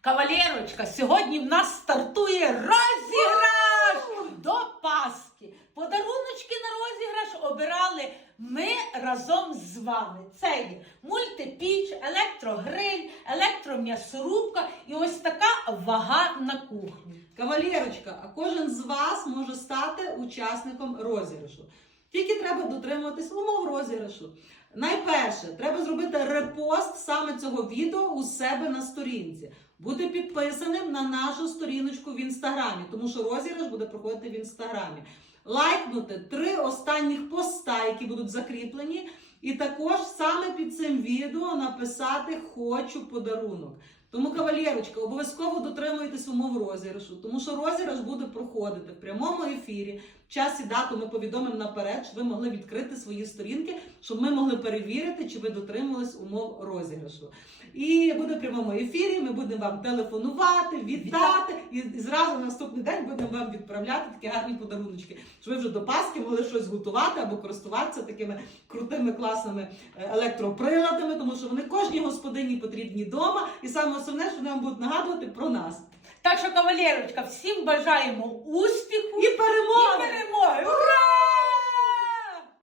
Кавалерочка, сьогодні в нас стартує розіграш до Пасхи. Подаруночки на розіграш обирали ми разом з вами. Це є мультипіч, електрогриль, електром'ясорубка і ось така вага на кухні. Кавалерочка, а кожен з вас може стати учасником розіграшу. Тільки треба дотримуватись умов розіграшу. Найперше, треба зробити репост саме цього відео у себе на сторінці. Бути підписаним на нашу сторіночку в інстаграмі, тому що розіграш буде проходити в інстаграмі. Лайкнути три останніх поста, які будуть закріплені, і також саме під цим відео написати Хочу подарунок. Тому, кавалерочка, обов'язково дотримуйтесь умов розіграшу, тому що розіграш буде проходити в прямому ефірі. Час і дату ми повідомимо наперед, щоб ви могли відкрити свої сторінки, щоб ми могли перевірити, чи ви дотримались умов розіграшу. І буде в прямому ефірі. Ми будемо вам телефонувати, вітати, і, і зразу на наступний день будемо вам відправляти такі гарні подаруночки, щоб ви вже до Пасхи могли щось готувати або користуватися такими крутими класними е, електроприладами, тому що вони кожній господині потрібні вдома. І саме основне, що вони вам будуть нагадувати про нас. Так що, кавалерочка, всім бажаємо успіху І перемоги! і перемоги!